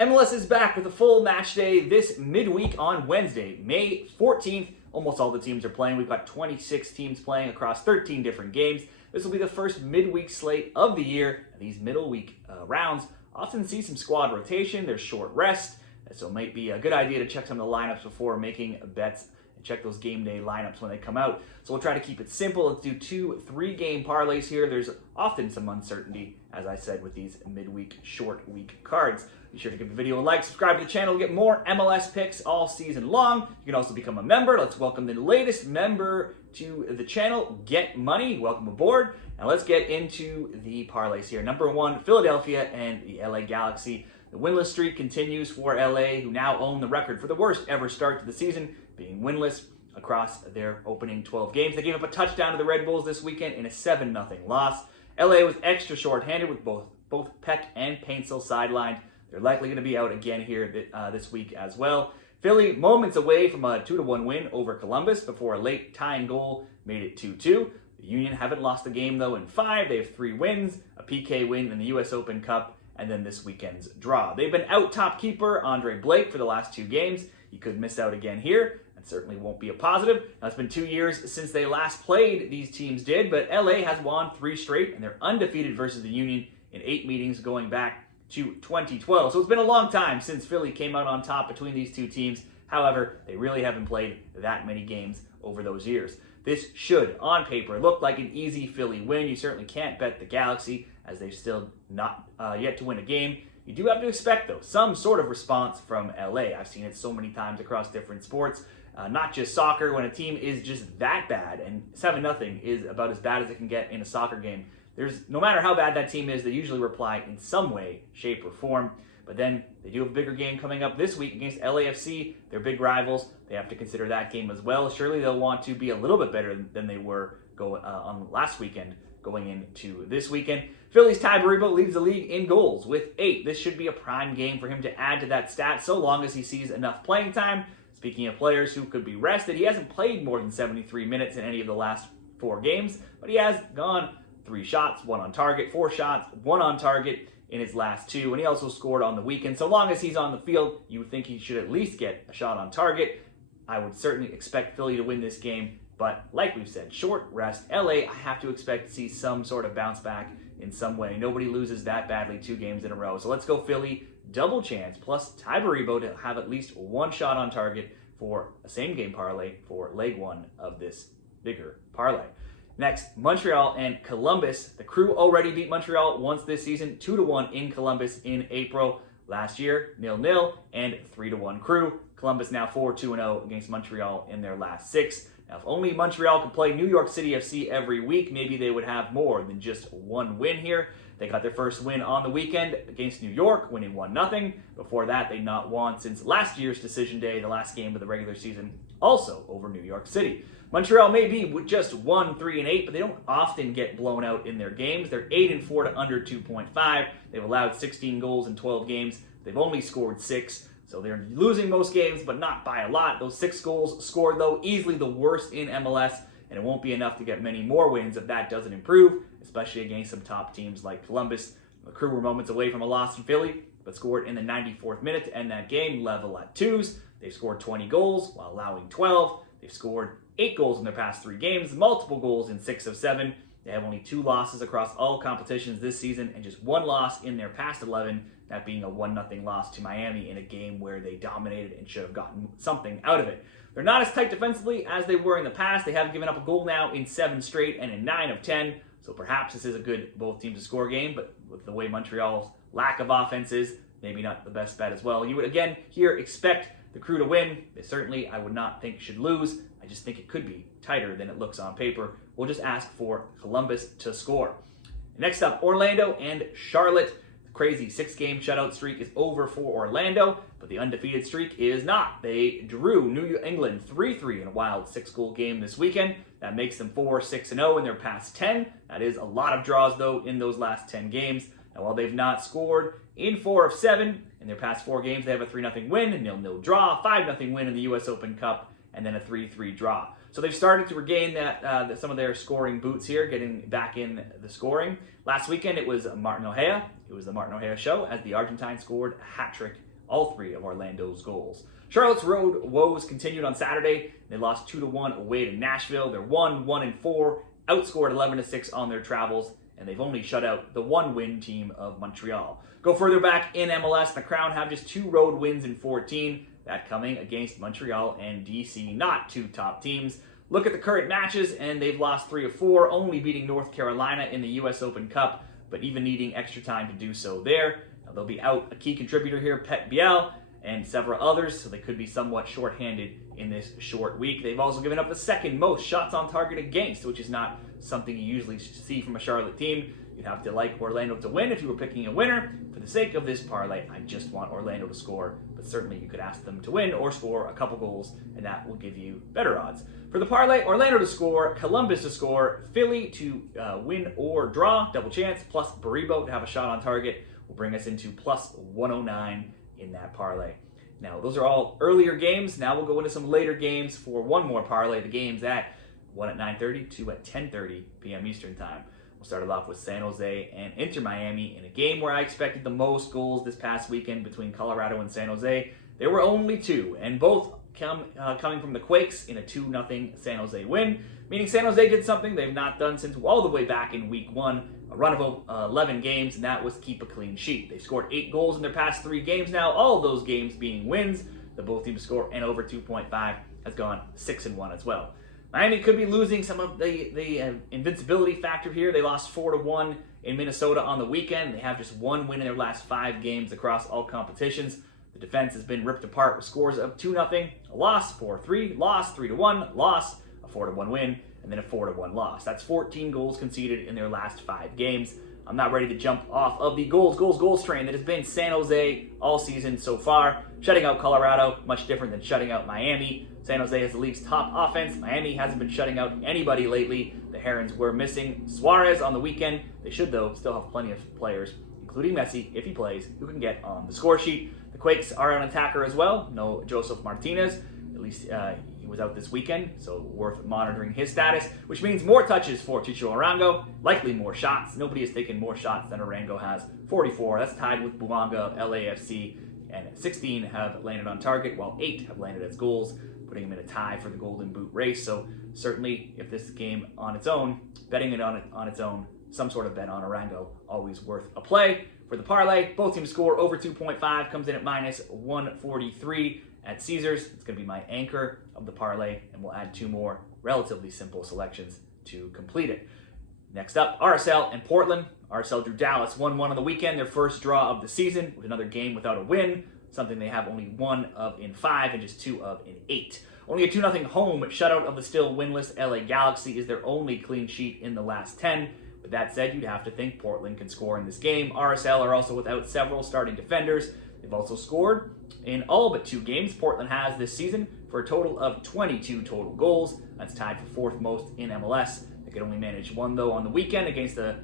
MLS is back with a full match day this midweek on Wednesday, May 14th. Almost all the teams are playing. We've got 26 teams playing across 13 different games. This will be the first midweek slate of the year. And these middle week rounds often see some squad rotation. There's short rest, so it might be a good idea to check some of the lineups before making bets and check those game day lineups when they come out. So we'll try to keep it simple. Let's do 2 3-game parlays here. There's often some uncertainty, as I said, with these midweek short week cards. Be sure to give the video a like, subscribe to the channel to get more MLS picks all season long. You can also become a member. Let's welcome the latest member to the channel, Get Money. Welcome aboard. Now let's get into the parlays here. Number 1, Philadelphia and the LA Galaxy. The winless streak continues for LA, who now own the record for the worst ever start to the season, being winless across their opening 12 games. They gave up a touchdown to the Red Bulls this weekend in a 7-0 loss. LA was extra short-handed with both Peck and Paintsel sidelined. They're likely going to be out again here this week as well. Philly moments away from a 2-1 win over Columbus before a late tying goal made it 2-2. The Union haven't lost a game though in 5. They have 3 wins, a PK win in the US Open Cup, and then this weekend's draw. They've been out top keeper Andre Blake for the last 2 games. He could miss out again here. That certainly won't be a positive. Now, it's been 2 years since they last played, these teams did, but LA has won 3 straight, and they're undefeated versus the Union in 8 meetings going back to 2012. So it's been a long time since Philly came out on top between these 2 teams. However, they really haven't played that many games over those years. This should, on paper, look like an easy Philly win. You certainly can't bet the Galaxy, as they've still not yet to win a game. You do have to expect, though, some sort of response from LA. I've seen it so many times across different sports, not just soccer. When a team is just that bad, and 7-0 is about as bad as it can get in a soccer game, no matter how bad that team is, they usually reply in some way, shape, or form. But then they do have a bigger game coming up this week against LAFC. They're big rivals. They have to consider that game as well. Surely they'll want to be a little bit better than they were on last weekend going into this weekend. Philly's Ty Baribo leads the league in goals with 8. This should be a prime game for him to add to that stat so long as he sees enough playing time. Speaking of players who could be rested, he hasn't played more than 73 minutes in any of the last 4 games, but he has gone 3 shots, 1 on target, 4 shots, 1 on target in his last 2, and he also scored on the weekend. So long as he's on the field, you would think he should at least get a shot on target. I would certainly expect Philly to win this game, but like we've said, short rest. LA, I have to expect to see some sort of bounce back in some way. Nobody loses that badly 2 games in a row. So let's go Philly, double chance, plus Ty Baribo to have at least 1 shot on target for a same game parlay for leg 1 of this bigger parlay. Next, Montreal and Columbus. The Crew already beat Montreal once this season, 2-1 in Columbus in April. Last year, 0-0 and 3-1 Crew. Columbus now 4-2-0 against Montreal in their last 6. Now, if only Montreal could play New York City FC every week, maybe they would have more than just 1 win here. They got their first win on the weekend against New York, winning 1-0. Before that, they'd not won since last year's decision day, the last game of the regular season, also over New York City. Montreal may be with just 1-3-8, but they don't often get blown out in their games. They're 8-4 to under 2.5. They've allowed 16 goals in 12 games. They've only scored 6, so they're losing most games, but not by a lot. Those 6 goals scored, though, easily the worst in MLS, and it won't be enough to get many more wins if that doesn't improve, especially against some top teams like Columbus. The Crew were moments away from a loss in Philly, but scored in the 94th minute to end that game, level at 2s. They've scored 20 goals while allowing 12. They've scored 8 goals in their past 3 games, multiple goals in 6 of 7. They have only 2 losses across all competitions this season and just 1 loss in their past 11, that being a 1-0 loss to Miami in a game where they dominated and should have gotten something out of it. They're not as tight defensively as they were in the past. They haven't given up a goal now in 7 straight and in 9 of 10, so perhaps this is a good both teams to score game, but with the way Montreal's lack of offense is, maybe not the best bet as well. You would again here expect the Crew to win. They certainly, I would not think, should lose. I just think it could be tighter than it looks on paper. We'll just ask for Columbus to score. Next up, Orlando and Charlotte. The crazy 6-game shutout streak is over for Orlando, but the undefeated streak is not. They drew New England 3-3 in a wild 6-goal game this weekend. That makes them 4-6-0 in their past 10. That is a lot of draws, though, in those last 10 games. Now, while they've not scored in 4 of 7, in their past 4 games, they have a 3-0 win, a 0-0 draw, 5-0 win in the US Open Cup, and then a 3-3 draw. So they've started to regain some of their scoring boots here, getting back in the scoring. Last weekend, it was Martin Ojea. It was the Martin Ojea show as the Argentine scored a hat trick all 3 of Orlando's goals. Charlotte's road woes continued on Saturday. They lost 2-1 away to Nashville. They're 1-4, outscored 11-6 on their travels, and they've only shut out the 1-win team of Montreal. Go further back in MLS, the Crown have just 2 road wins in 14, that coming against Montreal and DC, not 2 top teams. Look at the current matches, and they've lost 3 of 4, only beating North Carolina in the US Open Cup, but even needing extra time to do so there. Now, they'll be out a key contributor here, Pet Biel, and several others, so they could be somewhat shorthanded in this short week. They've also given up the 2nd most shots on target against, which is not something you usually see from a Charlotte team. You'd have to like Orlando to win if you were picking a winner. For the sake of this parlay, I just want Orlando to score, but certainly you could ask them to win or score a couple goals, and that will give you better odds. For the parlay, Orlando to score, Columbus to score, Philly to win or draw, double chance, plus Baribo to have a shot on target will bring us into plus 109 in that parlay. Now, those are all earlier games. Now we'll go into some later games for one more parlay. The game's at 1 at 9:30, 2 at 10:30 p.m. Eastern Time. We'll start it off with San Jose and Inter Miami in a game where I expected the most goals this past weekend between Colorado and San Jose. There were only 2, and both coming from the Quakes in a 2-0 San Jose win, meaning San Jose did something they've not done since all the way back in Week 1, a run of 11 games, and that was keep a clean sheet. They scored 8 goals in their past 3 games now, all of those games being wins. The both teams score and over 2.5 has gone 6-1 as well. Miami could be losing some of the invincibility factor here. They lost 4-1 in Minnesota on the weekend. They have just 1 win in their last 5 games across all competitions. The defense has been ripped apart with scores of 2-0, a loss, 4-3, loss, 3-1, loss, a 4-1 win, and then a 4-1 loss. That's 14 goals conceded in their last 5 games. I'm not ready to jump off of the goals train that has been San Jose all season so far. Shutting out Colorado, much different than shutting out Miami. San Jose has the league's top offense. Miami hasn't been shutting out anybody lately. The Herons were missing Suarez on the weekend. They should, though, still have plenty of players, including Messi, if he plays, who can get on the score sheet. The Quakes are an attacker as well. No Joseph Martinez. At least he was out this weekend, so worth monitoring his status, which means more touches for Chicho Arango, likely more shots. Nobody has taken more shots than Arango has, 44. That's tied with Buanga of LAFC, and 16 have landed on target, while 8 have landed as goals, putting him in a tie for the Golden Boot race. So certainly, if this game on its own, betting it on its own, some sort of bet on Arango, always worth a play. For the parlay, both teams score over 2.5, comes in at minus 143 at Caesars. It's going to be my anchor of the parlay, and we'll add 2 more relatively simple selections to complete it. Next up, RSL and Portland. RSL drew Dallas 1-1 on the weekend, their first draw of the season, with another game without a win, something they have only 1 of in 5 and just 2 of in 8. Only a 2-0 home shutout of the still winless LA Galaxy is their only clean sheet in the last 10. With that said, you'd have to think Portland can score in this game. RSL are also without several starting defenders. They've also scored in all but 2 games Portland has this season for a total of 22 total goals. That's tied for 4th most in MLS. They could only manage 1, though, on the weekend against the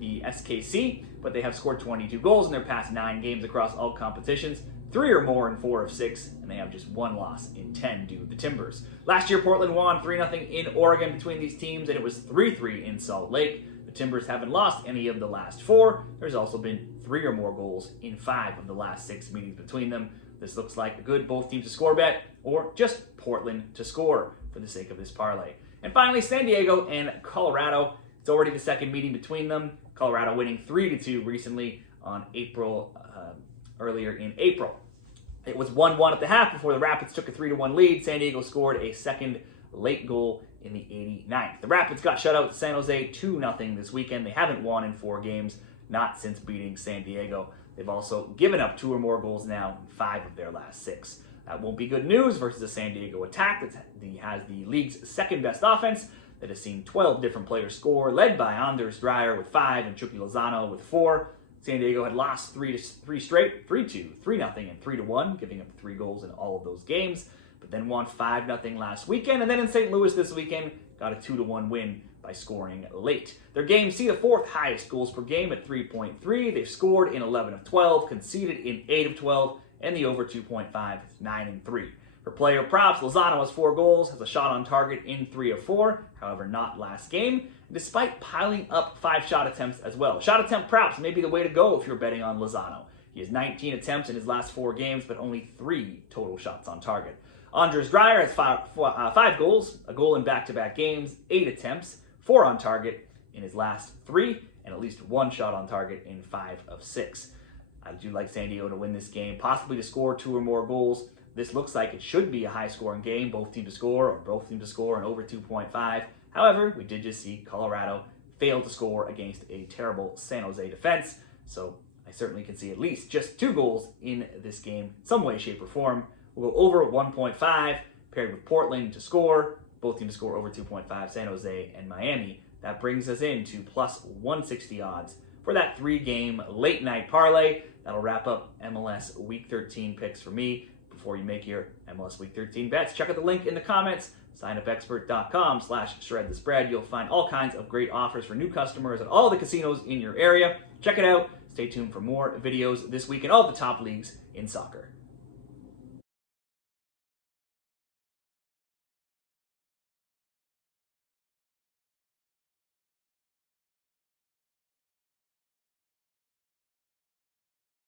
SKC, but they have scored 22 goals in their past 9 games across all competitions, 3 or more in 4 of 6, and they have just 1 loss in 10 due to the Timbers. Last year, Portland won 3-0 in Oregon between these teams, and it was 3-3 in Salt Lake. The Timbers haven't lost any of the last 4. There's also been 3 or more goals in 5 of the last 6 meetings between them. This looks like a good both teams to score bet, or just Portland to score for the sake of this parlay. And finally, San Diego and Colorado. It's already the 2nd meeting between them. Colorado winning 3-2 recently on earlier in April. It was 1-1 at the half before the Rapids took a 3-1 lead. San Diego scored a second late goal in the 89th. The Rapids got shut out to San Jose 2-0 this weekend. They haven't won in 4 games, not since beating San Diego. They've also given up 2 or more goals now in 5 of their last 6. That won't be good news versus a San Diego attack that has the league's 2nd best offense, that has seen 12 different players score, led by Anders Dreyer with 5 and Chucky Lozano with 4. San Diego had lost 3 straight, 3-2, 3-0, and 3-1, giving up 3 goals in all of those games, but then won 5-0 last weekend, and then in St. Louis this weekend, got a 2-1 win by scoring late. Their games see the 4th highest goals per game at 3.3. They've scored in 11 of 12, conceded in 8 of 12, and the over 2.5 is 9-3. For player props, Lozano has 4 goals, has a shot on target in 3 of 4, however not last game, despite piling up 5 shot attempts as well. Shot attempt props may be the way to go if you're betting on Lozano. He has 19 attempts in his last 4 games, but only 3 total shots on target. Andres Dreyer has 5 goals, a goal in back-to-back games, 8 attempts, 4 on target in his last 3, and at least 1 shot on target in 5 of 6. I do like San Diego to win this game, possibly to score 2 or more goals. This looks like it should be a high-scoring game, both teams to score or both teams to score and over 2.5. However, we did just see Colorado fail to score against a terrible San Jose defense, so I certainly can see at least just 2 goals in this game, some way, shape, or form. We'll go over 1.5, paired with Portland to score, both teams to score over 2.5, San Jose and Miami. That brings us into plus 160 odds for that 3-game late-night parlay. That'll wrap up MLS Week 13 picks for me. Before you make your MLS Week 13 bets, check out the link in the comments, signupexpert.com/shredthespread. You'll find all kinds of great offers for new customers at all the casinos in your area. Check it out. Stay tuned for more videos this week in all the top leagues in soccer.